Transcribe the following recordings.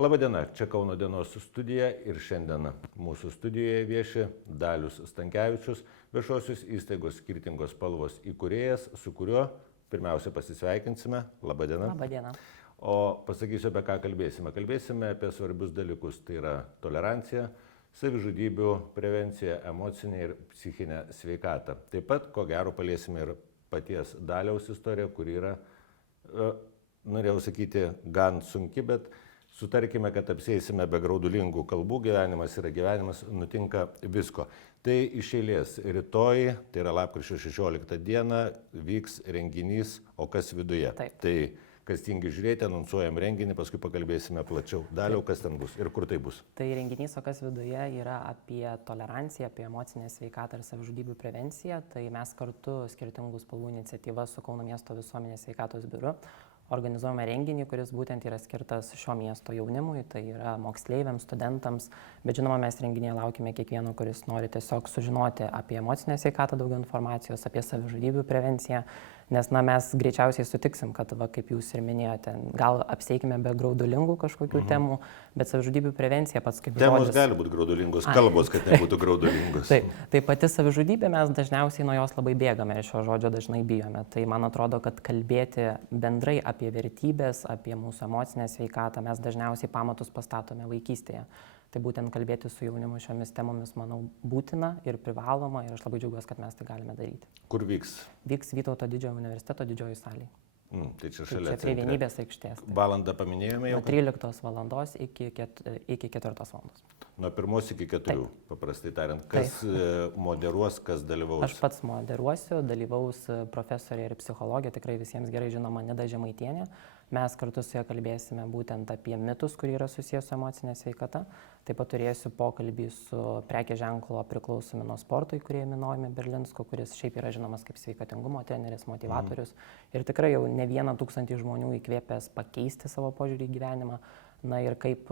Labadiena, čia Kauno dienos studija ir šiandien mūsų studijoje vieši Dalius Stankevičius, viešosios įstaigos Skirtingos spalvos įkūrėjas, su kuriuo pirmiausia pasisveikinsime. Labadiena. Labadiena. O pasakysiu, apie ką kalbėsime. Kalbėsime apie svarbius dalykus, tai yra tolerancija, savižudybių prevencija, emocinė ir psichinė sveikata. Taip pat, ko gero, paliesime ir paties Daliaus istoriją, kuri yra, norėjau sakyti, gan sunki, bet sutarkime, kad apsėsime be graudulingų kalbų, gyvenimas yra gyvenimas, nutinka visko. Tai iš eilės rytoj, tai yra lapkričio 16 dieną, vyks renginys, o kas viduje. Taip. Tai kas tingi žiūrėti, anonsuojam renginį, paskui pakalbėsime plačiau. Daliau, kas ten bus ir kur tai bus? Tai renginys, o kas viduje, yra apie toleranciją, apie emocinę sveikatą ir savižudybių prevenciją. Tai mes kartu Skirtingų spalvų iniciatyva su Kauno miesto visuomenės sveikatos biuru organizuojame renginį, kuris būtent yra skirtas šio miesto jaunimui, tai yra moksleiviams, studentams, bet žinoma, mes renginėje laukime kiekvieno, kuris nori tiesiog sužinoti apie emocinę sveikatą, daugiau informacijos, apie savižudybių prevenciją, nes mes greičiausiai sutiksim, kad, kaip jūs ir minėjote, gal apsieikime be graudulingų kažkokių temų, bet savižudybių prevencija pats kaip temos žodis. Gali būti graudulingos, kalbos, kad nebūtų graudulingos. Tai pati savižudybė, mes dažniausiai nuo jos labai bėgame ir šio žodžio dažnai bijome. Tai man atrodo, kad kalbėti bendrai apie vertybės, apie mūsų emocinę sveikatą mes dažniausiai pamatus pastatome vaikystėje. Tai būtent kalbėti su jaunimu šiomis temomis, manau, būtina ir privaloma ir aš labai džiaugiuosi, kad mes tai galime daryti. Kur vyks? Vyks Vytauto didžiojo universiteto didžioji salė. Tai čia šalia. Čia prie Vienybės aikštės. Valandą paminėjome jau? Nuo 13 valandos iki 4 valandos. Nuo 1 iki 4, paprastai tariant. Kas moderuos, kas dalyvaus? Aš pats moderuosiu, dalyvaus profesorė ir psichologė, tikrai visiems gerai žinoma Nida Žemaitienė. Mes kartu su ja kalbėsime būtent apie mitus, kurie yra susijęs su emocinė sveikata. Taip pat turėsiu pokalbį su prekės ženklo priklausomi nuo sporto įkūrėjumi Noimi Berlinsko, kuris šiaip yra žinomas kaip sveikatingumo treneris, motivatorius. Ir tikrai jau ne 1,000 žmonių įkvėpęs pakeisti savo požiūrį į gyvenimą. Na ir kaip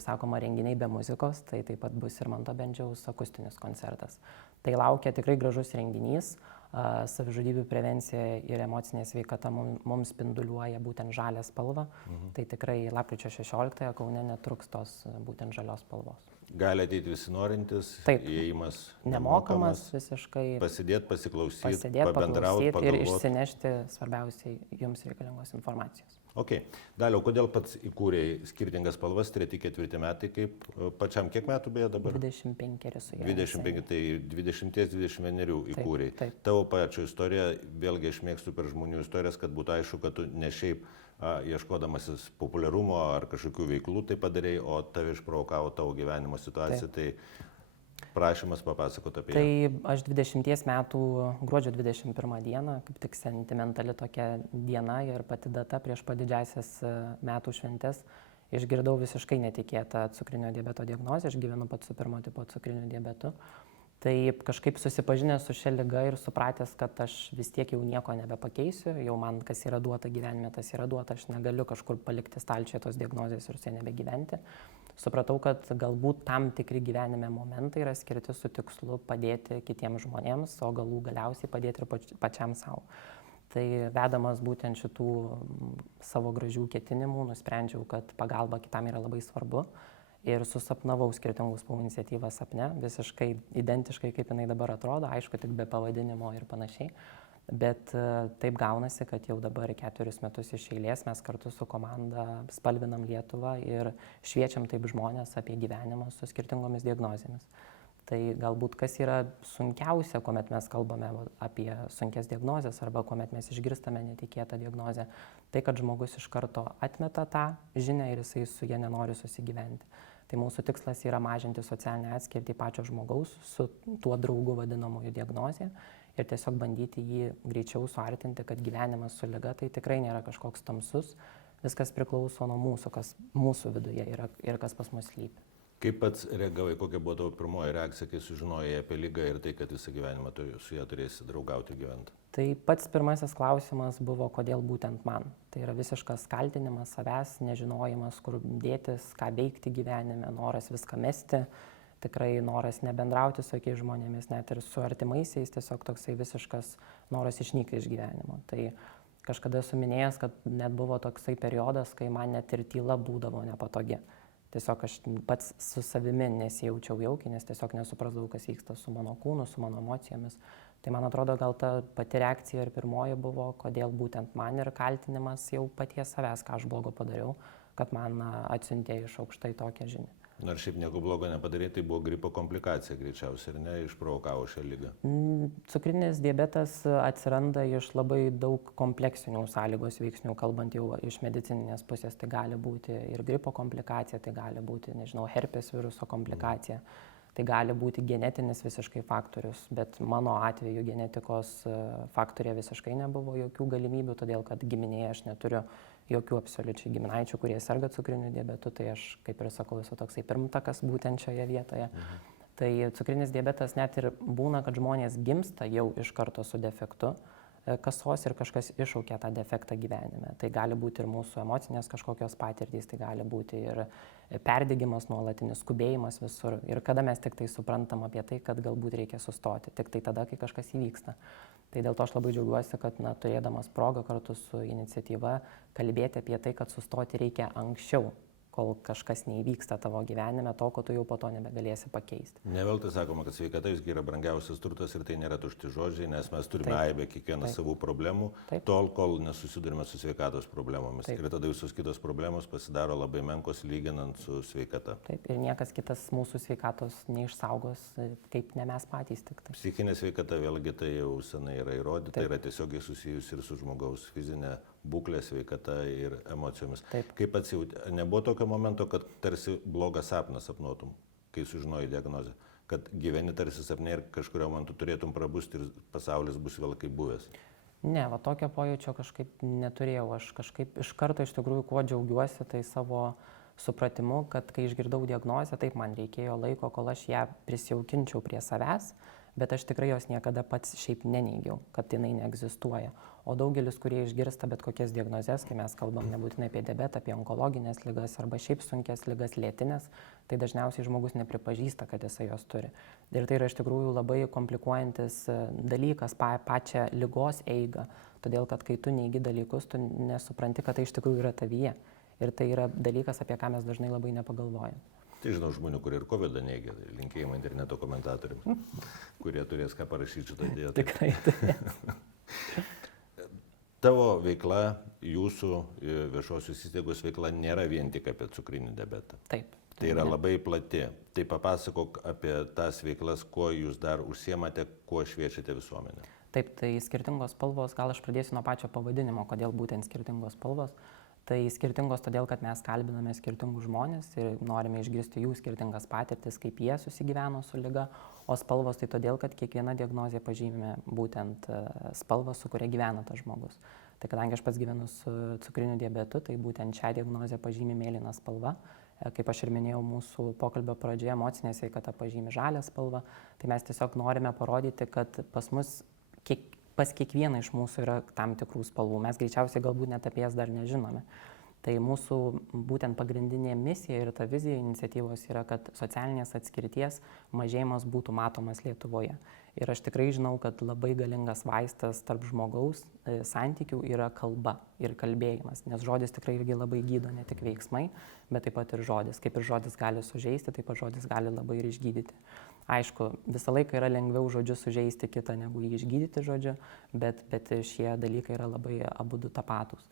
sakoma, renginiai be muzikos, tai taip pat bus ir Manto Bendžiaus akustinis koncertas. Tai laukia tikrai gražus renginys. Savižudybių prevencija ir emocinė sveikata mums spinduliuoja būtent žalią spalvą. Tai tikrai lapkričio 16 Kaune netruks tos būtent žalios spalvos. Gali ateiti visi norintys, įėjimas nemokamas visiškai. Pasidėti, pasiklausyti, pabendrauti ir išsinešti svarbiausiai jums reikalingos informacijos. Ok. Daliau, kodėl pats įkūrėjai Skirtingas spalvas, 3-4 metai, kaip pačiam kiek metų beje dabar? 25 su ja. 25, tai 20-21 įkūrėjai. Taip. Tavo pačio istorija, vėlgi aš mėgstu per žmonių istorijas, kad būtų aišku, kad tu ne šiaip ieškodamasis populiarumo ar kažkokių veiklų tai padarėjai, o tave išprovokavo tavo gyvenimo situacija. Taip. Tai prašymas papasakoti apie tai aš 20 metų gruodžio 21 dieną, kaip tik sentimentali tokia diena ir pati data prieš didžiąsias metų šventes, išgirdau visiškai netikėtą cukrinio diabeto diagnozę. Aš gyvenu pats su 1 tipo cukriniu diabetu. Tai kažkaip susipažinęs su šia liga ir supratęs, kad aš vis tiek jau nieko nebepakeisiu, jau man kas yra duota gyvenime, tas yra duota, aš negaliu kažkur palikti stalčiuje tos diagnozės ir su ja nebegyventi. Supratau, kad galbūt tam tikri gyvenime momentai yra skirti su tikslu padėti kitiems žmonėms, o galiausiai padėti ir pačiam savo. Tai vedamas būtent šitų savo gražių ketinimų, nusprendžiau, kad pagalba kitam yra labai svarbu. Ir susapnavau Skirtingų spalvų iniciatyvą sapne, visiškai identiškai kaip jinai dabar atrodo, aišku, tik be pavadinimo ir panašiai. Bet taip gaunasi, kad jau dabar 4 metus iš eilės mes kartu su komanda spalvinam Lietuvą ir šviečiam taip žmonės apie gyvenimą su skirtingomis diagnozėmis. Tai galbūt kas yra sunkiausia, kuomet mes kalbame apie sunkias diagnozes arba kuomet mes išgirstame netikėtą diagnozę, tai kad žmogus iš karto atmeta tą žinią ir jisai su ja nenori susigyventi. Tai mūsų tikslas yra mažinti socialinę atskirtį pačio žmogaus su tuo draugu vadinamoju diagnozė ir tiesiog bandyti jį greičiau suartinti, kad gyvenimas su liga tai tikrai nėra kažkoks tamsus, viskas priklauso nuo mūsų, kas mūsų viduje yra ir kas pas mus slypi. Kaip pats reagavai, kokia buvo tavo pirmoji reakcija, kai sužinojai apie ligą ir tai, kad visą gyvenimą su ją turėsi draugauti gyventi? Tai pats pirmasis klausimas buvo, kodėl būtent man. Tai yra visiškas kaltinimas savęs, nežinojimas, kur dėtis, ką veikti gyvenime, noras viską mesti, tikrai noras nebendrauti su jokiais žmonėmis, net ir su artimaisiais, tiesiog toksai visiškas noras išnykti iš gyvenimo. Tai kažkada esu minėjęs, kad net buvo toksai periodas, kai man net ir tyla būdavo nepatogi. Tiesiog aš pats su savimi nesijaučiau jaukiai, nes tiesiog nesuprasdavau, kas vyksta su mano kūnu, su mano emocijomis. Tai man atrodo, gal ta pati reakcija ir pirmoji buvo, kodėl būtent man ir kaltinimas jau paties savęs, ką aš blogo padariau, kad man atsiuntė iš aukštai tokią žinią. Nors šiaip nieko blogo nepadarė, tai buvo gripo komplikacija greičiausiai ir ne išprovokavo šią ligą. Cukrinis diabetas atsiranda iš labai daug kompleksinių sąlygos veiksnių, kalbant jau iš medicininės pusės. Tai gali būti ir gripo komplikacija, tai gali būti, nežinau, herpes viruso komplikacija, tai gali būti genetinis visiškai faktorius, bet mano atveju genetikos faktorė visiškai nebuvo jokių galimybių, todėl kad giminėje aš neturiu jokių absoliučiai giminaičių, kurie serga cukriniu diabetu, tai aš, kaip ir sakau, esu toksai pirmtakas būtent šioje vietoje. Tai cukrinis diabetas net ir būna, kad žmonės gimsta jau iš karto su defektu kasos ir kažkas iššaukia tą defektą gyvenime. Tai gali būti ir mūsų emocinės kažkokios patirtys, tai gali būti ir perdegimas nuolatinis, skubėjimas visur. Ir kada mes tik tai suprantam apie tai, kad galbūt reikia sustoti, tik tai tada, kai kažkas įvyksta. Tai dėl to aš labai džiaugiuosi, kad turėdamas progą kartu su iniciatyva kalbėti apie tai, kad sustoti reikia anksčiau, kol kažkas neįvyksta tavo gyvenime, to, ko tu jau po to nebegalėsi pakeisti. Neveltui sakoma, kad sveikata visgi yra brangiausias turtas ir tai nėra tušti žodžiai, nes mes turime aibę kiekvieną savų problemų, tol, kol nesusidurime su sveikatos problemomis. Ir tada visos kitos problemos pasidaro labai menkos lyginant su sveikata. Taip, ir niekas kitas mūsų sveikatos neišsaugos, kaip ne mes patys tik tai. Psichinė sveikata, vėlgi tai jau senai yra įrodyta, yra tiesiogiai susijusi ir su žmogaus fizinė būklė, sveikata ir emocijomis. Kaip pats jau nebuvo tokio momento, kad tarsi blogą sapną sapnuotum, kai sužinojai diagnozę, kad gyveni tarsi sapne ir kažkurio momentu turėtum prabusti ir pasaulis bus vėl kaip buvęs? Ne, va tokio pojūčio kažkaip neturėjau. Aš kažkaip iš karto iš tikrųjų kuo džiaugiuosi, tai savo supratimu, kad kai išgirdau diagnozę, taip man reikėjo laiko, kol aš ją prisijaukinčiau prie savęs, bet aš tikrai jos niekada pats šiaip neneigiau, kad jinai neegzistuoja. O daugelis, kurie išgirsta bet kokias diagnozes, kai mes kalbam nebūtinai apie diabetą, apie onkologinės ligas arba šiaip sunkės ligas lėtinės, tai dažniausiai žmogus nepripažįsta, kad jisai jos turi. Ir tai yra iš tikrųjų labai komplikuojantis dalykas pačią ligos eigą, todėl kad kai tu neigi dalykus, tu nesupranti, kad tai iš tikrųjų yra tavyje. Ir tai yra dalykas, apie ką mes dažnai labai nepagalvojam. Tai žinau žmonių, kurie ir COVID neigia, linkėjimai interneto komentatoriams, kurie turės ką parašyti šitą dietą. Tikrai turės. Tavo veikla, jūsų viešosios įstaigos veikla nėra vien tik apie cukrinį diabetą. Taip. Tai yra labai plati. Tai papasakok apie tas veiklas, kuo jūs dar užsiemate, kuo šviečiate visuomenę. Taip, tai skirtingos spalvos, gal aš pradėsiu nuo pačio pavadinimo, kodėl būtent skirtingos spalvos. Tai skirtingos todėl, kad mes kalbiname skirtingus žmonės ir norime išgirsti jų skirtingas patirtis, kaip jie susigyveno su liga, o spalvos tai todėl, kad kiekviena diagnozė pažymime būtent spalvą, su kuria gyvena tas žmogus. Tai kadangi aš pats gyvenu su cukriniu diabetu, tai būtent šią diagnozę pažymi mėlyna spalva. Kaip aš ir minėjau mūsų pokalbio pradžioje, emocinė sveikata pažymi žalią spalvą. Tai mes tiesiog norime parodyti, kad pas kiekvieną iš mūsų yra tam tikrų spalvų. Mes greičiausiai galbūt net apie jas dar nežinome. Tai mūsų būtent pagrindinė misija ir ta vizija iniciatyvos yra, kad socialinės atskirties mažėjimas būtų matomas Lietuvoje. Ir aš tikrai žinau, kad labai galingas vaistas tarp žmogaus santykių yra kalba ir kalbėjimas, nes žodis tikrai irgi labai gydo, ne tik veiksmai, bet taip pat ir žodis. Kaip ir žodis gali sužeisti, taip pat žodis gali labai ir išgydyti. Aišku, visą laiką yra lengviau žodžiu sužeisti kitą, negu jį išgydyti žodžiu, bet šie dalykai yra labai abudu tapatus.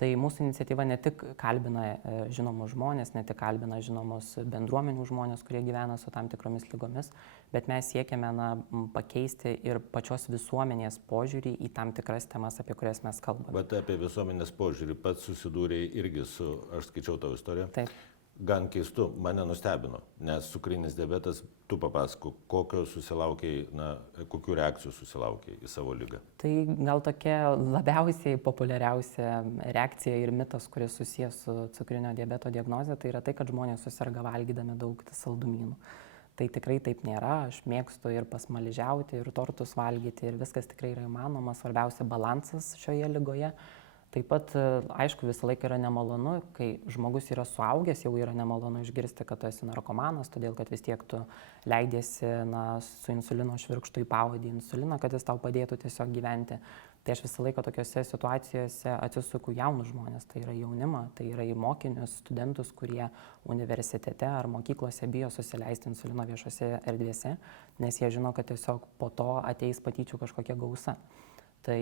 Tai mūsų iniciatyva ne tik kalbina žinomus žmonės, ne tik kalbina žinomus bendruomenių žmonės, kurie gyvena su tam tikromis ligomis, bet mes siekiame pakeisti ir pačios visuomenės požiūrį į tam tikras temas, apie kurias mes kalbame. Bet apie visuomenės požiūrį pats susidūrė irgi su, aš skaičiau tavo istoriją. Taip. Gan keistu, mane nustebino, nes cukrinis diabetas, tu papasakok, kokių reakcijų susilaukiai į savo ligą? Tai gal tokia labiausiai populiariausia reakcija ir mitas, kuris susijęs su cukrinio diabeto diagnoze, tai yra tai, kad žmonės suserga valgydami daug saldumynų. Tai tikrai taip nėra, aš mėgstu ir pasmaližiauti, ir tortus valgyti, ir viskas tikrai yra įmanoma, svarbiausia balansas šioje ligoje. Taip pat, aišku, visą laiką yra nemalonu, kai žmogus yra suaugęs, jau yra nemalonu išgirsti, kad tu esi narkomanas, todėl kad vis tiek tu leidėsi su insulino švirkštu į pavadį insuliną, kad jis tau padėtų tiesiog gyventi. Tai aš visą laiką tokiuose situacijose atsisuku jaunus žmonės, tai yra jaunimą, tai yra į mokinius, studentus, kurie universitete ar mokyklose bijo susileisti insulino viešose erdvėse, nes jie žino, kad tiesiog po to ateis patyčių kažkokia gausa. Tai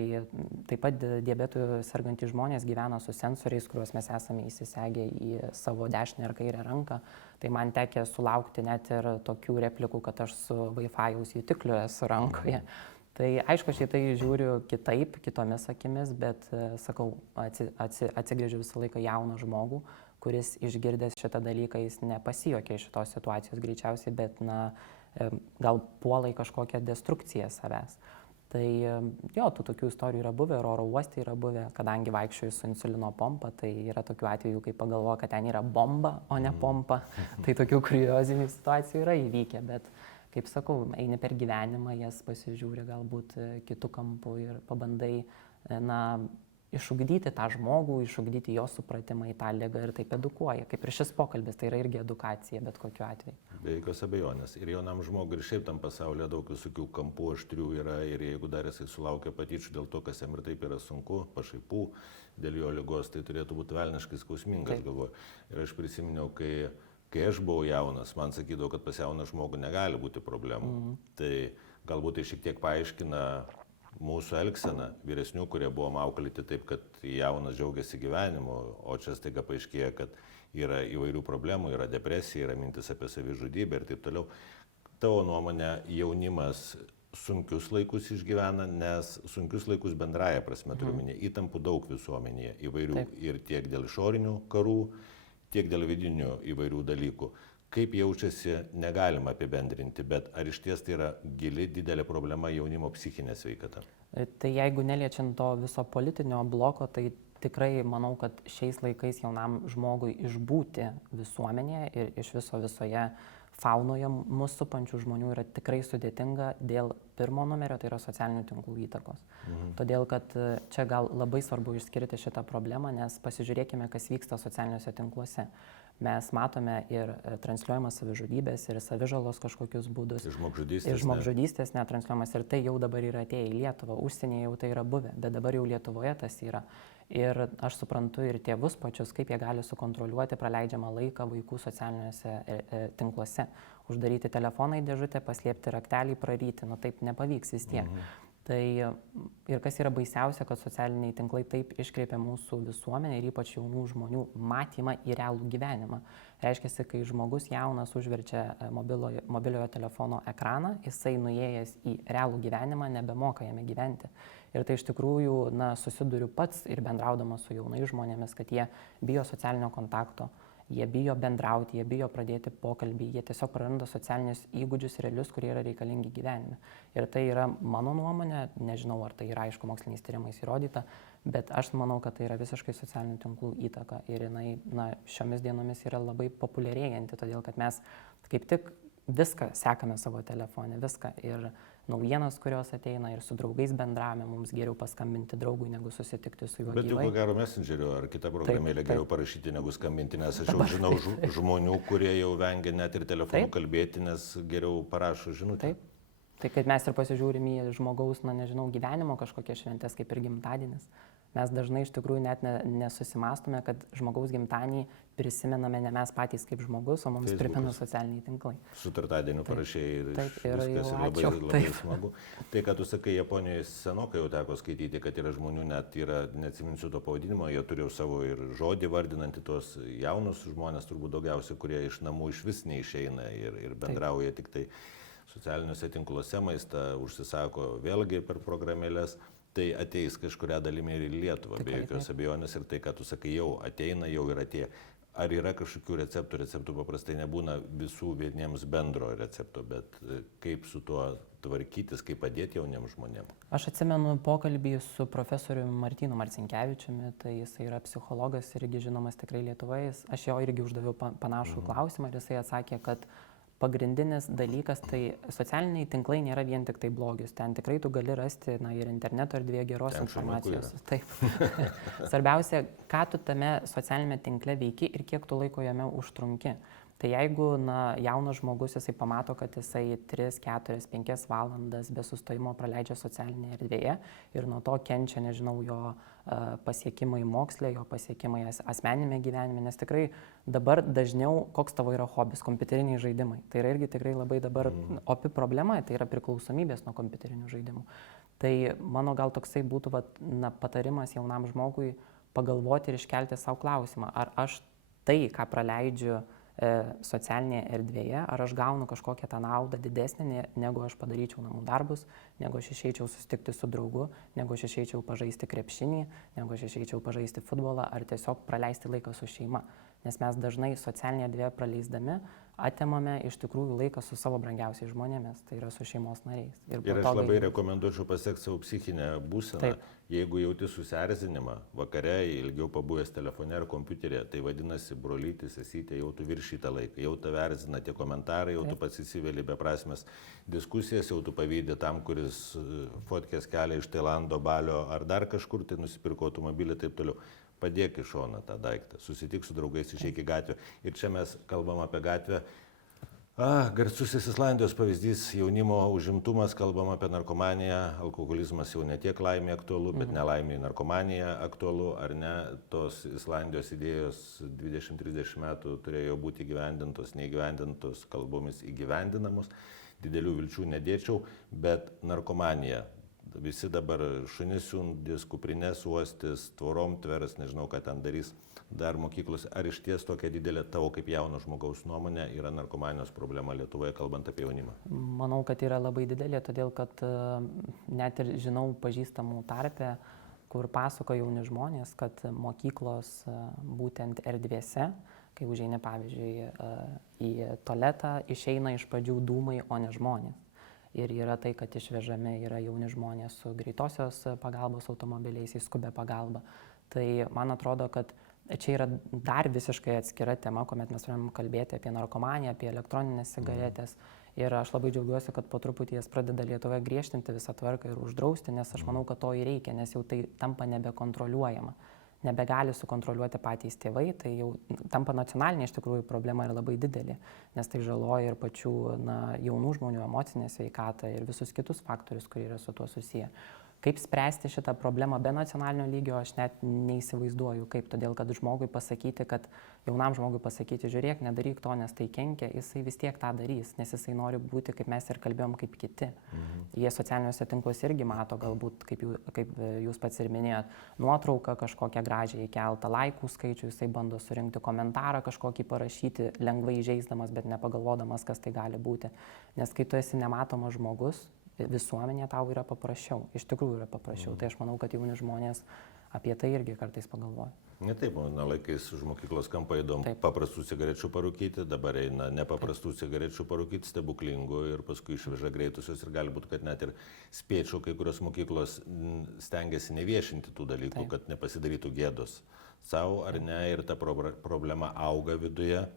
taip pat diabetu sergantys žmonės gyvena su sensoriais, kuriuos mes esame įsisegę į savo dešinę ir kairę ranką. Tai man tekė sulaukti net ir tokių replikų, kad aš su Wi-Fi'aus jutikliu esu rankoje. Tai aišku, aš į tai žiūriu kitaip, kitomis akimis, bet sakau, atsigrėžiu visą laiką jauną žmogų, kuris išgirdęs šitą dalyką, jis nepasijuokė iš šitos situacijos greičiausiai, bet gal puola į kažkokią destrukciją savęs. Tai jo, tų tokių istorijų yra buvę ir oro uoste yra buvę, kadangi vaikščioju su insulino pompa, tai yra tokių atvejų, kai pagalvoja, kad ten yra bomba, o ne pompa. Tai tokių kuriozinių situacijų yra įvykę, bet kaip sakau, eini per gyvenimą, jas pasižiūri galbūt kitų kampų ir pabandai išugdyti tą žmogų, išugdyti jo supratimą į tą ligą ir taip edukuoja. Kaip ir šis pokalbis, tai yra irgi edukacija, bet kokiu atveju. Be jokios abejonės. Ir jaunam žmogui ir šiaip tam pasaulyje daug visokių kampų aštrių yra ir jeigu dar jisai sulaukia patyčių dėl to, kas jam ir taip yra sunku, pašaipų dėl jo ligos, tai turėtų būti velniškai skausmingas, galvoju. Ir aš prisiminiau, kai aš buvau jaunas, man sakydavo, kad pas jauną žmogų negali būti problemų. Tai galbūt tai šiek tiek paaiškina mūsų elgseną, vyresnių, kurie buvom auklėti taip, kad jaunas džiaugiasi gyvenimu, o čia staiga paaiškėja, kad yra įvairių problemų, yra depresija, yra mintis apie savižudybę ir taip toliau. Tavo nuomonė, jaunimas sunkius laikus išgyvena, nes sunkius laikus bendraja prasme turiuomenė, įtampų daug visuomenėje, įvairių ir tiek dėl išorinių karų, tiek dėl vidinių įvairių dalykų. Kaip jaučiasi, negalima apibendrinti, bet ar iš ties tai yra gili, didelė problema jaunimo psichinė sveikata? Tai jeigu neliečiant to viso politinio bloko, tai tikrai manau, kad šiais laikais jaunam žmogui išbūti visuomenėje ir iš visoje faunoje mūsų supančių žmonių yra tikrai sudėtinga dėl pirmo numerio, tai yra socialinių tinklų įtakos. Todėl, kad čia gal labai svarbu išskirti šitą problemą, nes pasižiūrėkime, kas vyksta socialiniuose tinkluose. Mes matome ir transliuojamas savižudybės, ir savižalos kažkokius būdus. Ir žmogžudystės netransliuojamas. Ir tai jau dabar yra atėję į Lietuvą. Užsienyje jau tai yra buvę, bet dabar jau Lietuvoje tas yra. Ir aš suprantu ir tėvus pačius, kaip jie gali sukontroliuoti praleidžiamą laiką vaikų socialiniuose tinkluose. Uždaryti telefoną į dėžutę, paslėpti raktelį, praryti. Nu taip nepavyks vis tiek. Tai ir kas yra baisiausia, kad socialiniai tinklai taip iškreipia mūsų visuomenę ir ypač jaunų žmonių matymą į realų gyvenimą. Reiškia, kai žmogus jaunas užverčia mobiliojo telefono ekraną, jisai nuėjęs į realų gyvenimą nebemoka jame gyventi. Ir tai iš tikrųjų susiduriu pats ir bendraudamas su jaunais žmonėmis, kad jie bijo socialinio kontakto. Jie bijo bendrauti, jie bijo pradėti pokalbį, jie tiesiog praranda socialinius įgūdžius realius, kurie yra reikalingi gyvenime. Ir tai yra mano nuomonė, nežinau, ar tai yra aišku moksliniais tyrimais įrodyta, bet aš manau, kad tai yra visiškai socialinių tinklų įtaka. Ir jinai šiomis dienomis yra labai populiarėjanti, todėl kad mes kaip tik viską sekame savo telefone, viską. Ir naujienas, kurios ateina ir su draugais bendravime, mums geriau paskambinti draugui, negu susitikti su juo gyvai. Bet jau ko gero Messengeriu ar kitą programėlę geriau parašyti, negu skambinti, nes aš jau žinau žmonių, kurie jau vengia net ir telefonu kalbėti, nes geriau parašo žinutę. Taip. Tai kad mes ir pasižiūrim į žmogaus, gyvenimo kažkokias šventės, kaip ir gimtadienis. Mes dažnai iš tikrųjų net nesusimastome, kad žmogaus gimtadienį prisimename ne mes patys kaip žmogus, o mums primena socialiniai tinklai. Sutartadieniu parašėjai ir viskas ir labai smagu. Tai, kad tu sakai, Japonijoje senokai jau teko skaityti, kad yra žmonių, net yra, neatsiminsiu to pavadinimo, jie turėjo savo ir žodį vardinantį tos jaunus žmonės, turbūt daugiausiai, kurie iš namų iš vis neišeina ir bendrauja tik tai socialiniuose tinkluose, maistą užsisako vėlgi per programėlės. Tai ateis kažkuria dalimi ir į Lietuvą, be jokios abejonės, ir tai, ką tu sakai, jau ateina, jau ir atėjo. Ar yra kažkokių receptų? Receptų paprastai nebūna visų vieniems bendro recepto, bet kaip su tuo tvarkytis, kaip padėti jauniems žmonėms? Aš atsimenu pokalbį su profesoriumi Martynu Marcinkevičiumi, tai jis yra psichologas irgi žinomas tikrai Lietuvoje. Aš jo irgi uždaviau panašų klausimą ir jisai atsakė, kad pagrindinis dalykas, tai socialiniai tinklai nėra vien tik tai blogis. Ten tikrai tu gali rasti ir interneto erdvėje geros informacijos. Taip. Svarbiausia, ką tu tame socialinėme tinkle veiki ir kiek tu laiko jame užtrunki. Tai jeigu jaunas žmogus jisai pamato, kad jisai 3, 4, 5 valandas be sustojimo praleidžia socialinėje erdvėje ir nuo to kenčia, nežinau, jo pasiekimai moksle, jo pasiekimai asmeninėme gyvenime, nes tikrai dabar dažniau, koks tavo yra hobis, kompiuteriniai žaidimai. Tai yra irgi tikrai labai dabar opi problema, tai yra priklausomybės nuo kompiuterinių žaidimų. Tai mano gal toksai būtų patarimas jaunam žmogui pagalvoti ir iškelti savo klausimą, ar aš tai, ką praleidžiu socialinėje erdvėje, ar aš gaunu kažkokią tą naudą didesnį, negu aš padaryčiau namų darbus, negu aš išeičiau susitikti su draugu, negu aš išeičiau pažaisti krepšinį, negu aš išeičiau pažaisti futbolą, ar tiesiog praleisti laiką su šeima. Nes mes dažnai socialinėje erdvėje praleisdami atimame iš tikrųjų laiką su savo brangiausiais žmonėmis, tai yra su šeimos nariais. Ir aš labai rekomenduočiau pasiekti savo psichinę būseną. Taip. Jeigu jauti susierzinimą vakare, ilgiau pabuvęs telefone ar kompiuterėje, tai vadinasi, brolytis, sesytė, jau tu viršį tą laiką, jau tave erzina tie komentarai, jau tu pats įsiveli beprasmės diskusijas, jau tu pavydė tam, kuris fotkės kelia iš Tailando, Balio ar dar kažkur, tai nusipirko automobilį ir taip toliau. Padėk į šoną tą daiktą, susitik su draugais, išeik į gatvę. Ir čia mes kalbam apie gatvę. Garsusis Islandijos pavyzdys, jaunimo užimtumas, kalbam apie narkomaniją, alkoholizmas jau ne tiek laimė aktualu, bet nelaimė narkomanija aktualu, ar ne? Tos Islandijos idėjos 20-30 metų turėjo būti įgyvendintos, neįgyvendintos, kalbomis įgyvendinamos, didelių vilčių nedėčiau, bet narkomanija. Visi dabar šunis siundys, kuprinės uostis, tvorom tveras, nežinau, ką ten darys dar mokyklos. Ar iš ties tokia didelė tavo kaip jauno žmogaus nuomonė yra narkomanijos problema Lietuvoje, kalbant apie jaunimą? Manau, kad yra labai didelė, todėl kad net ir žinau pažįstamų tarpe, kur pasako jauni žmonės, kad mokyklos būtent erdvėse, kai užeini pavyzdžiui į tualetą, išeina iš pradžių dūmai, o ne žmonės. Ir yra tai, kad išvežami yra jauni žmonės su greitosios pagalbos automobiliais, į skubę pagalbą. Tai man atrodo, kad čia yra dar visiškai atskira tema, kuomet mes turime kalbėti apie narkomaniją, apie elektroninės cigaretės. Ir aš labai džiaugiuosi, kad po truputį jas pradeda Lietuvoje griežtinti visą tvarką ir uždrausti, nes aš manau, kad to ir reikia, nes jau tai tampa nebekontroliuojama. Nebegali sukontroliuoti patys tėvai, tai jau tampa nacionalinė iš tikrųjų problema ir labai didelė, nes tai žaloja ir pačių jaunų žmonių emocinę sveikatą ir visus kitus faktorius, kurie yra su tuo susiję. Kaip spręsti šitą problemą be nacionalinio lygio, aš net neįsivaizduoju, kaip, todėl kad žmogui pasakyti, kad jaunam žmogui pasakyti, žiūrėk, nedaryk to, nes tai kenkia, jisai vis tiek tą darys, nes jisai nori būti, kaip mes ir kalbėjom, kaip kiti. Jie socialiniuose tinkluose irgi mato, galbūt, kaip jūs pats ir minėjot, nuotrauką kažkokią gražią įkeltą, laikų skaičių, jisai bando surinkti komentarą kažkokį parašyti, lengvai įžeisdamas, bet nepagalvodamas, kas tai gali būti. Nes kai tu esi nematomas žmogus, visuomenė tau yra paprasčiau, iš tikrųjų yra paprasčiau. Tai aš manau, kad jauni žmonės apie tai irgi kartais pagalvoja. Ne taip, mano laikais už mokyklos kampą įdom paprastų cigarečių parūkyti, dabar eina nepaprastų cigarečių parūkyti, stebuklingų ir paskui išveža greitusios ir gali būti, kad net ir spėčiau, kai kurios mokyklos stengiasi neviešinti tų dalykų, kad nepasidarytų gėdos savo ar ne, ir ta problema auga viduje.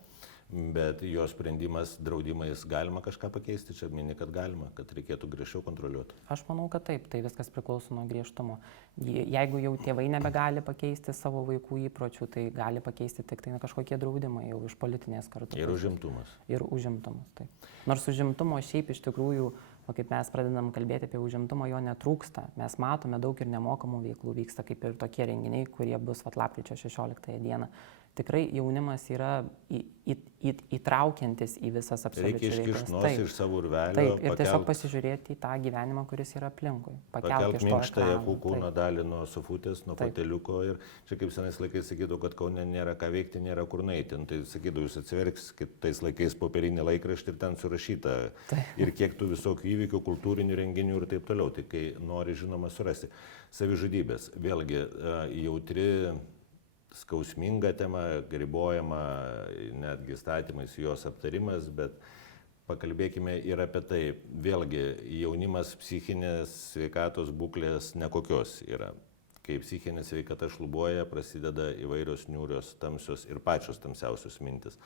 Bet jo sprendimas draudimais galima kažką pakeisti, čia mini, kad galima, kad reikėtų griežčiau kontroliuoti. Aš manau, kad taip, tai viskas priklauso nuo griežtumo. Jeigu jau tėvai nebegali pakeisti savo vaikų įpročių, tai gali pakeisti tik tai kažkokie draudimai jau iš politinės kartos. Ir užimtumas. Ir užimtumas, taip. Nors užimtumo šiaip iš tikrųjų, kaip mes pradedam kalbėti apie užimtumą, jo netrūksta. Mes matome daug ir nemokamų veiklų, vyksta kaip ir tokie renginiai, kurie bus lapkričio 16 dieną. Tikrai jaunimas yra įtraukiantis į visas absoliučiai veiklas. Reikia iškišti nosį iš savo urvelio. Taip, ir tiesiog pasižiūrėti į tą gyvenimą, kuris yra aplinkui. Pakelt minkštąją kūno dalį nuo sofutės, nuo foteliuko. Ir čia kaip senais laikais sakydavo, kad Kaune nėra ką veikti, nėra kur nueiti. Tai sakydavo, jūs atsiverksit tais laikais popierinį laikraštį ir ten surašyta. Ir kiek tų visokių įvykių, kultūrinių renginių ir taip toliau. Tai kai nori, žinoma, surasti. Savižudybės. Vėlgi jautri, skausminga tema, ribojama netgi įstatymais jos aptarimas, bet pakalbėkime ir apie tai. Vėlgi jaunimas psichinės sveikatos būklės nekokios yra. Kai psichinė sveikata šlubuoja, prasideda įvairios niūrios, tamsios ir pačios tamsiausios mintis.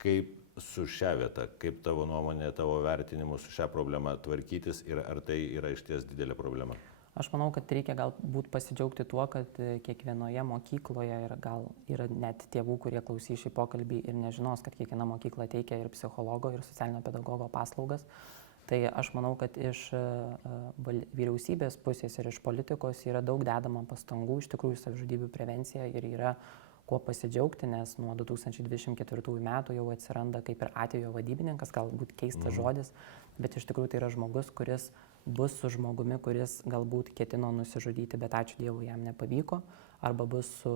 Kaip su šia vieta, kaip tavo nuomonė, tavo vertinimu su šia problema tvarkytis ir ar tai yra išties didelė problema? Aš manau, kad reikia galbūt pasidžiaugti tuo, kad kiekvienoje mokykloje ir gal yra net tėvų, kurie klausys šį pokalbį ir nežinos, kad kiekviena mokykla teikia ir psichologo, ir socialinio pedagogo paslaugas. Tai aš manau, kad iš vyriausybės pusės ir iš politikos yra daug dedama pastangų, iš tikrųjų savižudybių prevencija ir yra kuo pasidžiaugti, nes nuo 2024 metų jau atsiranda kaip ir atvejo vadybininkas, galbūt keistas žodis, bet iš tikrųjų tai yra žmogus, kuris bus su žmogumi, kuris galbūt ketino nusižudyti, bet ačiū Dievui jam nepavyko, arba bus su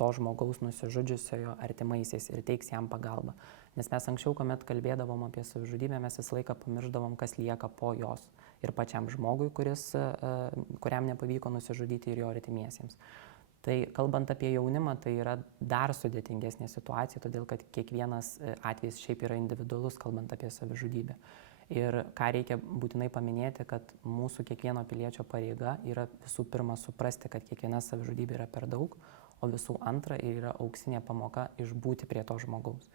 to žmogaus nusižudžiusiojo artimaisiais ir teiks jam pagalbą. Nes mes anksčiau, kuomet kalbėdavom apie savižudybę, mes visą laiką pamiršdavom, kas lieka po jos ir pačiam žmogui, kuriam nepavyko nusižudyti ir jo artimiesiems. Tai kalbant apie jaunimą, tai yra dar sudėtingesnė situacija, todėl kad kiekvienas atvejis šiaip yra individualus, kalbant apie savižudybę. Ir ką reikia būtinai paminėti, kad mūsų kiekvieno piliečio pareiga yra visų pirma suprasti, kad kiekviena savižudybė yra per daug, o visų antra yra auksinė pamoka išbūti prie to žmogaus.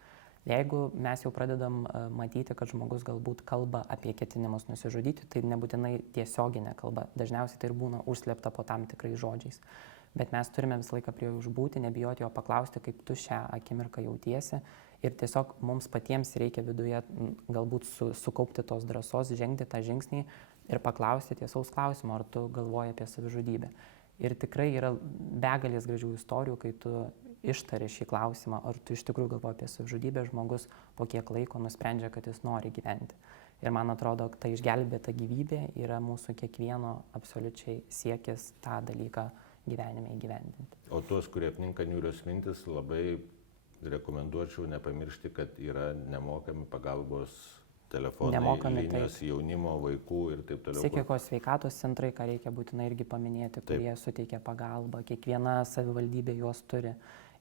Jeigu mes jau pradedam matyti, kad žmogus galbūt kalba apie ketinimus nusižudyti, tai nebūtinai tiesioginė kalba, dažniausiai tai ir būna užslėpta po tam tikrais žodžiais. Bet mes turime visą laiką prie jo išbūti, nebijoti jo paklausti, kaip tu šią akimirką jautiesi. Ir tiesiog mums patiems reikia viduje galbūt sukaupti tos drąsos, žengti tą žingsnį ir paklausti tiesaus klausimo, ar tu galvoji apie savižudybę. Ir tikrai yra begalės gražių istorijų, kai tu ištari šį klausimą, ar tu iš tikrųjų galvoji apie savižudybę, žmogus po kiek laiko nusprendžia, kad jis nori gyventi. Ir man atrodo, ta išgelbėta gyvybė yra mūsų kiekvieno absoliučiai siekis tą dalyką gyvenime įgyvendinti. O tuos, kurie apninka niūrios mintis, labai rekomenduočiau nepamiršti, kad yra nemokami pagalbos telefonai, linijos jaunimo, vaikų ir taip toliau. Psichikos sveikatos centrai, ką reikia būtinai irgi paminėti, kurie suteikia pagalbą. Kiekviena savivaldybė juos turi.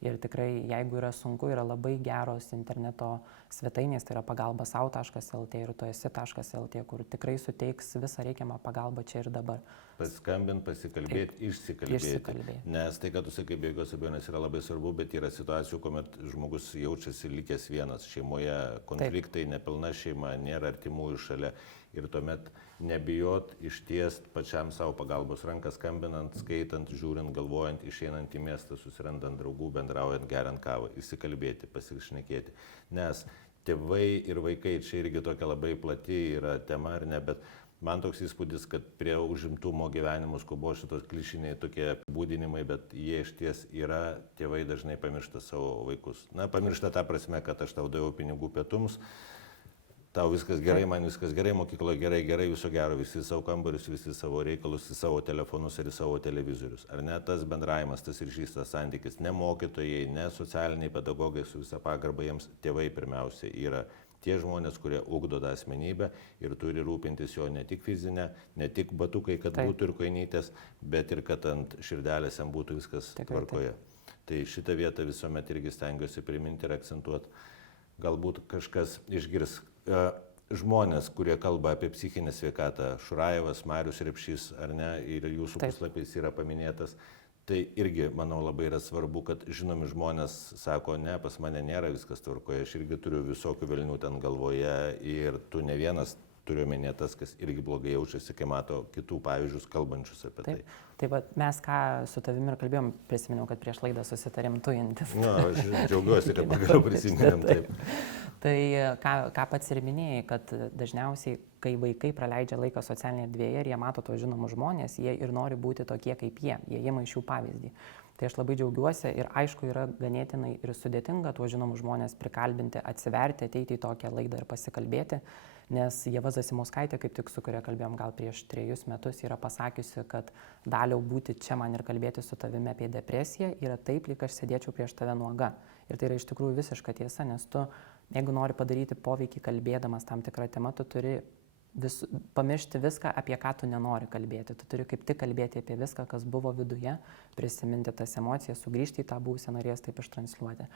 Ir tikrai, jeigu yra sunku, yra labai geros interneto svetainės, tai yra pagalbasau.lt ir tuesi.lt, kur tikrai suteiks visą reikiamą pagalbą čia ir dabar. Paskambinti, pasikalbėti, išsikalbėti. Nes tai, kad tu sakai, be jokios abejonės yra labai svarbu, bet yra situacijų, kuomet žmogus jaučiasi likęs vienas šeimoje, konfliktai, nepilna šeima, nėra artimųjų šalia. Ir tuomet nebijot ištiest pačiam savo pagalbos ranką, skambinant, skaitant, žiūrint, galvojant, išeinant į miestą, susirandant draugų, bendraujant, geriant kavą, įsikalbėti, pasišnekėti. Nes tėvai ir vaikai, čia irgi tokia labai plati yra tema, ar ne, bet man toks įspūdis, kad prie užimtumo gyvenimus, ko buvo šitos klišiniai tokie apibūdinimai, bet jie išties yra, tėvai dažnai pamiršta savo vaikus. Na, pamiršta tą prasme, kad aš tau daviau pinigų pietums, tau viskas gerai, man viskas gerai, mokykloje gerai, viso gero, visi savo kambarius, visi savo reikalus, į savo telefonus ir į savo televizorius. Ar ne tas bendravimas, tas ryšys, tas santykis, ne mokytojai, ne socialiniai pedagogai, su visa pagarba jiems tėvai pirmiausia yra tie žmonės, kurie ugdo tą asmenybę ir turi rūpintis jo ne tik fizinę, ne tik batukai, kad būtų ir koinytės, bet ir kad ant širdelės jam būtų viskas tvarkoje. Tai šitą vietą visuomet irgi stengiuosi priminti ir akcentuoti. Galbūt kažkas išgirs žmonės, kurie kalba apie psichinę sveikatą, Šurajevas, Marius Repšys, ar ne, ir jūsų puslapis yra paminėtas. Tai irgi, manau, labai yra svarbu, kad žinomi žmonės sako, ne, pas mane nėra viskas tvarkoje, aš irgi turiu visokių velnių ten galvoje ir tu ne vienas, turiu omenyje tas, kas irgi blogai jaučiasi, kai mato kitų pavyzdžius kalbančius apie tai. Tai va, mes ką su tavimi ir kalbėjom, prisiminiau, kad prieš laidą susitarėm tujintis. Na, aš džiaugiuosi, kad pagaliau prisiminėm taip. Tai ką pats ir minėjai, kad dažniausiai, kai vaikai praleidžia laiką socialinėje erdvėje ir jie mato tos žinomus žmonės, jie ir nori būti tokie kaip jie ima iš jų pavyzdį. Tai aš labai džiaugiuosi ir aišku yra ganėtinai ir sudėtinga tuos žinomus žmonės prikalbinti, atsiverti, ateiti į tokią laidą ir pasikalbėti, nes Ieva Zasimauskaitė, kaip tik su kuria kalbėjom gal prieš 3 metus, yra pasakiusi, kad Daliau būti čia man ir kalbėti su tavimi apie depresiją yra taip, lyg aš sėdėčiau prieš tave nuoga. Ir tai yra iš tikrųjų visiška tiesa, nes tu, jeigu nori padaryti poveikį kalbėdamas tam tikrą temą, tu turi pamiršti viską, apie ką tu nenori kalbėti. Tu turi kaip tik kalbėti apie viską, kas buvo viduje, prisiminti tas emocijas, sugrįžti į tą būseną ir jas taip ištransliuoti.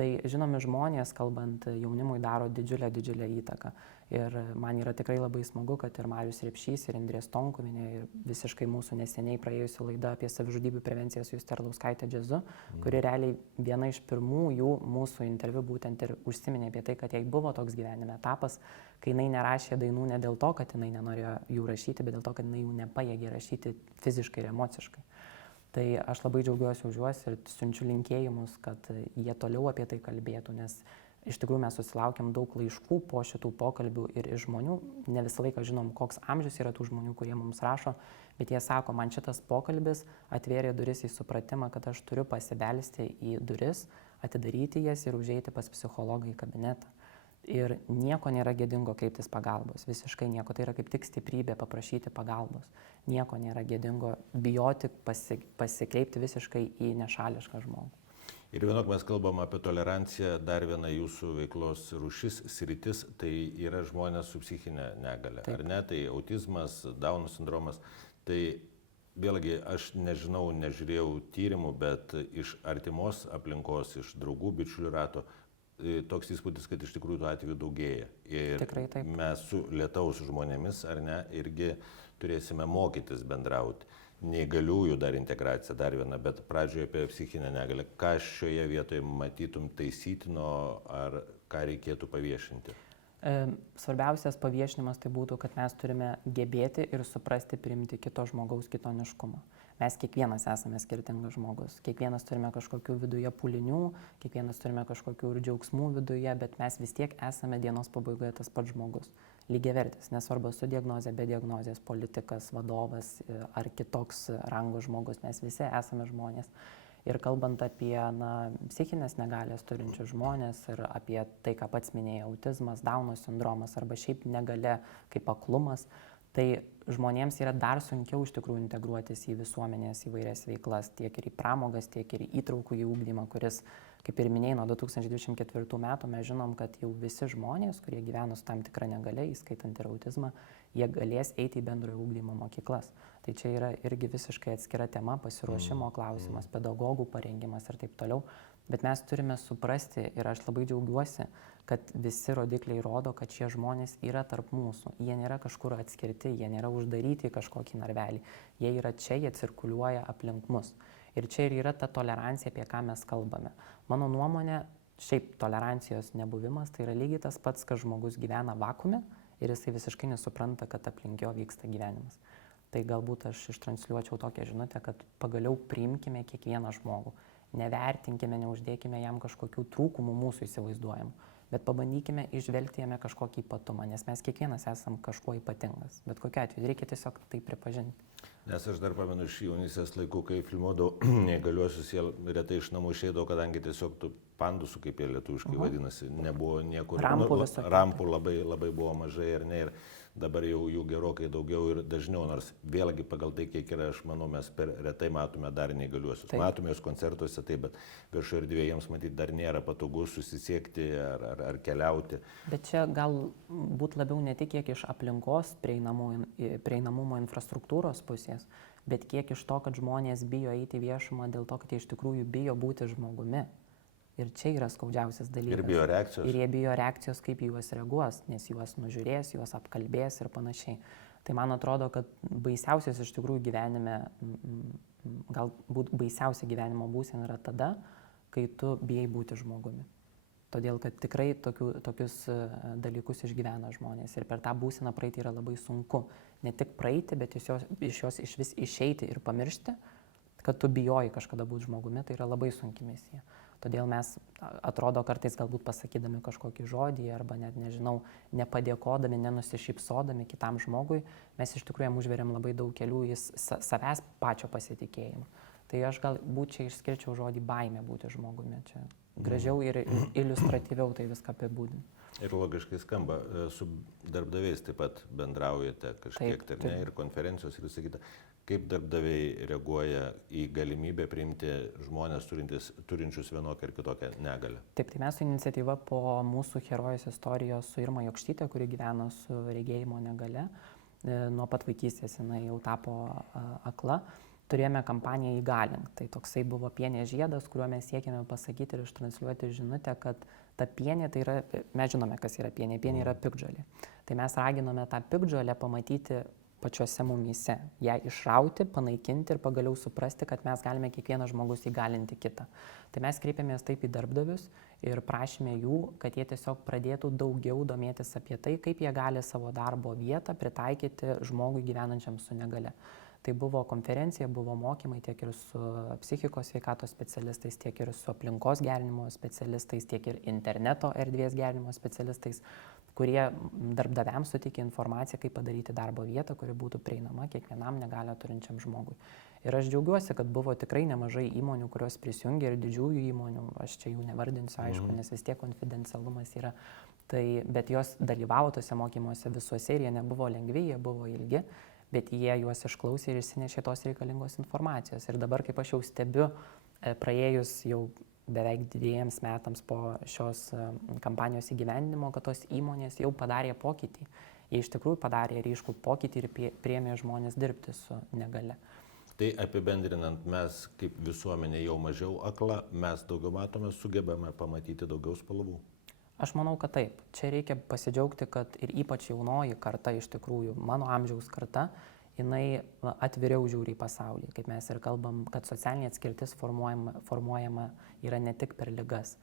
Tai žinomi žmonės, kalbant jaunimui, daro didžiulę įtaką. Ir man yra tikrai labai smagu, kad ir Marius Repšys, ir Indrė Stonkuvienė, ir visiškai mūsų neseniai praėjusi laida apie savižudybių prevenciją su Juste Arlauskaite Džiazu, kuri realiai viena iš pirmųjų mūsų interviu būtent ir užsiminė apie tai, kad jai buvo toks gyvenime etapas, kai jinai nerašė dainų ne dėl to, kad jinai nenorėjo jų rašyti, bet dėl to, kad jinai jų nepajėgė rašyti fiziškai ir emociškai. Tai aš labai džiaugiuosi už juos ir siunčiu linkėjimus, kad jie toliau apie tai kalbėtų, nes iš tikrųjų mes susilaukiam daug laiškų po šitų pokalbių ir iš žmonių, ne visą laiką žinom, koks amžius yra tų žmonių, kurie mums rašo, bet jie sako, man šitas pokalbis atvėrė duris į supratimą, kad aš turiu pasibelsti į duris, atidaryti jas ir užeiti pas psichologą į kabinetą. Ir nieko nėra gėdingo kreiptis pagalbos, visiškai nieko, tai yra kaip tik stiprybė paprašyti pagalbos. Nieko nėra gėdingo bijoti pasikreipti visiškai į nešališką žmogų. Ir vienok mes kalbam apie toleranciją, dar viena jūsų veiklos rūšis, sritis, tai yra žmonės su psichinė negale, ar ne, tai autizmas, Dauno sindromas. Tai vėlgi aš nežinau, nežiūrėjau tyrimų, bet iš artimos aplinkos, iš draugų, bičiulių rato, toks įspūdis, kad iš tikrųjų tų atvejų daugėja. Ir mes su lietaus žmonėmis, ar ne, irgi turėsime mokytis bendrauti. Neįgaliųjų dar integracija, dar viena, bet pradžioje apie psichinę negalę. Ką šioje vietoje matytum taisytino ar ką reikėtų paviešinti? Svarbiausias paviešinimas tai būtų, kad mes turime gebėti ir suprasti priimti kito žmogaus kitoniškumą. Mes kiekvienas esame skirtingas žmogus, kiekvienas turime kažkokių viduje pūlinių, kiekvienas turime kažkokių ir džiaugsmų viduje, bet mes vis tiek esame dienos pabaigoje tas pats žmogus. Lygiavertis, nesvarbu su diagnoze, be diagnozės, politikas, vadovas ar kitoks rango žmogus, mes visi esame žmonės. Ir kalbant apie psichinės negalės turinčius žmonės ir apie tai, ką pats minėjai, autizmas, Dauno sindromas arba šiaip negalia kaip aklumas, tai žmonėms yra dar sunkiau iš tikrųjų integruotis į visuomenės įvairias veiklas, tiek ir į pramogas, tiek ir į įtraukų į ugdymą, kuris, kaip ir minėjai, nuo 2024 metų mes žinom, kad jau visi žmonės, kurie gyvena su tam tikra negalia, įskaitant ir autizmą, jie galės eiti į bendrojo ugdymo mokyklas. Tai čia yra irgi visiškai atskira tema, pasiruošimo klausimas, pedagogų parengimas ir taip toliau. Bet mes turime suprasti, ir aš labai džiaugiuosi, kad visi rodikliai rodo, kad šie žmonės yra tarp mūsų. Jie nėra kažkur atskirti, jie nėra uždaryti į kažkokį narvelį. Jie yra čia, jie cirkuliuoja aplink mus. Ir čia ir yra ta tolerancija, apie ką mes kalbame. Mano nuomonė, šiaip tolerancijos nebuvimas, tai yra lygiai tas pats, kad žmogus gyvena vakuume ir jisai visiškai nesupranta, kad aplink jo vyksta gyvenimas. Tai galbūt aš ištransliuočiau tokią žinutę, kad pagaliau priimkime kiekvieną žmogų. Nevertinkime, neuždėkime jam kažkokių trūkumų mūsų įsivaizduojamų, bet pabandykime išvelgti jame kažkokį ypatumą, nes mes kiekvienas esam kažkuo ypatingas. Bet kokiu atveju reikia tiesiog tai pripažinti. Nes aš dar pamenu iš jaunystės laikų, kai filmuodavau neįgaliuosius, jie retai iš namų išeidavo, kadangi tiesiog tų pandusų, kaip jie lietuviškai vadinasi, nebuvo niekur. Rampų labai buvo mažai ir ne. Ir dabar jau jų gerokai daugiau ir dažniau, nors vėlgi pagal tai, kiek yra, aš manau, mes per retai matome dar neįgaliuosius. Matome juos koncertuose, taip, bet viešoje erdvėje jiems matyti dar nėra patogu susisiekti ar keliauti. Bet čia gal būt labiau ne tik kiek iš aplinkos prieinamumo infrastruktūros pusės, bet kiek iš to, kad žmonės bijo eiti į viešumą dėl to, kad jie iš tikrųjų bijo būti žmogumi. Ir čia yra skaudžiausias dalykas. Ir bijo reakcijos. Ir jie bijo reakcijos, kaip juos reaguos, nes juos nužiūrės, juos apkalbės ir panašiai. Tai man atrodo, kad baisiausias iš tikrųjų gyvenime, galbūt baisiausia gyvenimo būsena yra tada, kai tu bijai būti žmogumi. Todėl, kad tikrai tokius dalykus išgyvena žmonės. Ir per tą būseną praeiti yra labai sunku. Ne tik praeiti, bet iš jos išvis išeiti ir pamiršti, kad tu bijoji kažkada būti žmogumi, tai yra labai sunki misija. Todėl mes, atrodo, kartais galbūt pasakydami kažkokį žodį arba net, nežinau, nepadėkodami, nenusišypsodami kitam žmogui, mes iš tikrųjų jam užveriam labai daug kelių į savęs pačio pasitikėjimą. Tai aš galbūt čia išskirčiau žodį baimė būti žmogumi. Čia gražiau ir iliustratyviau tai viską apibūdinti. Ir logiškai skamba, su darbdaviais taip pat bendraujate kažkiek, taip. Ir konferencijos ir visą kitą. Kaip darbdaviai reaguoja į galimybę priimti žmonės turinčius vienokią ar kitokią negalę? Taip, tai mes su iniciatyva po mūsų herojės istorijos su Irma Jokštytė, kuri gyveno su regėjimo negale, nuo pat vaikystės jinai jau tapo akla. turėjome kampaniją Įgalink. Tai toksai buvo pienės žiedas, kuriuo mes siekėme pasakyti ir ištransliuoti žinutę, kad ta pienė, tai yra, mes žinome, kas yra pienė, pienė yra piktžolė. Tai mes raginome tą piktžolę pamatyti pačiuose mumyse, ją išrauti, panaikinti ir pagaliau suprasti, kad mes galime kiekvienas žmogus įgalinti kitą. Tai mes kreipėmės taip į darbdavius ir prašėme jų, kad jie tiesiog pradėtų daugiau domėtis apie tai, kaip jie gali savo darbo vietą pritaikyti žmogui gyvenančiam su negale. Tai buvo konferencija, buvo mokymai tiek ir su psichikos sveikatos specialistais, tiek ir su aplinkos gerinimo specialistais, tiek ir interneto erdvės gerinimo specialistais, kurie darbdaviams suteikė informaciją, kaip padaryti darbo vietą, kuri būtų prieinama kiekvienam negalią turinčiam žmogui. Ir aš džiaugiuosi, kad buvo tikrai nemažai įmonių, kurios prisijungė ir didžiųjų įmonių, aš čia jų nevardinsiu, aišku, nes vis tiek konfidencialumas yra, bet jos dalyvavo tose mokymuose visuose ir jie nebuvo lengvi, jie buvo ilgi. Bet jie juos išklausė ir išsinešė tos reikalingos informacijos. Ir dabar, kaip aš jau stebiu, praėjus jau beveik 2 metams po šios kampanijos įgyvendinimo, kad tos įmonės jau padarė pokytį. Jie iš tikrųjų padarė ryškų pokytį ir priėmė žmonės dirbti su negale. Tai apibendrinant, mes kaip visuomenė jau mažiau akla, mes daugiau matome, sugebame pamatyti daugiau spalvų. Aš manau, kad taip. Čia reikia pasidžiaugti, kad ir ypač jaunoji karta, iš tikrųjų, mano amžiaus karta, jinai atviriau žiūri į pasaulį. Kaip mes ir kalbam, kad socialinė atskirtis formuojama yra ne tik per ligas,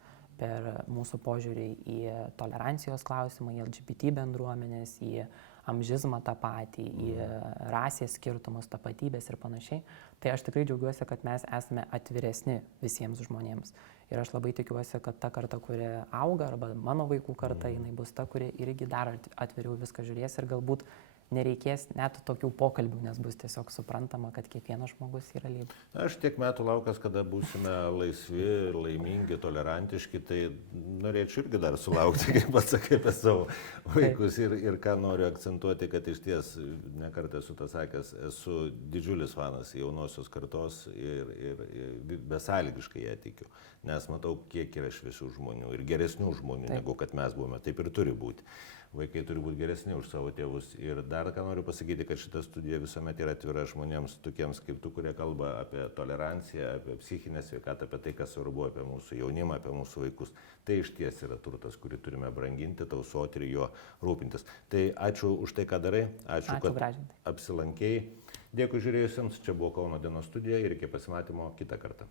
per mūsų požiūrį į tolerancijos klausimą, į LGBT bendruomenės, į amžizmą tą patį, į rasės skirtumus, tapatybės ir panašiai. Tai aš tikrai džiaugiuosi, kad mes esame atviresni visiems žmonėms. Ir aš labai tikiuosi, kad ta karta, kuri auga, arba mano vaikų karta, jinai bus ta, kuri irgi dar atviriau viską žiūrės ir galbūt nereikės net tokių pokalbių, nes bus tiesiog suprantama, kad kiekvienas žmogus yra lygus. Aš tiek metų laukęs, kada būsime laisvi, laimingi, tolerantiški, tai norėčiau irgi dar sulaukti, kaip atsakai apie savo vaikus. Ir ką noriu akcentuoti, kad iš ties, nekartą esu tą sakęs, esu didžiulis fanas jaunosios kartos ir besąlygiškai ją tikiu. Nes matau, kiek yra šviesių žmonių ir geresnių žmonių, negu kad mes buvome. Taip ir turi būti. Vaikai turi būti geresni už savo tėvus. Ir dar ką noriu pasakyti, kad šita studija visuomet yra atvira žmonėms, tokiems kaip tu, kurie kalba apie toleranciją, apie psichinę sveikatą, apie tai, kas svarbu, apie mūsų jaunimą, apie mūsų vaikus. Tai iš ties yra turtas, kurį turime branginti, tausoti ir juo rūpintis. Tai ačiū už tai, ką darai. Ačiū kad apsilankėjai. Dėkui žiūrėjusiems. Čia buvo Kauno dienos studija ir iki pasimatymo kitą kartą.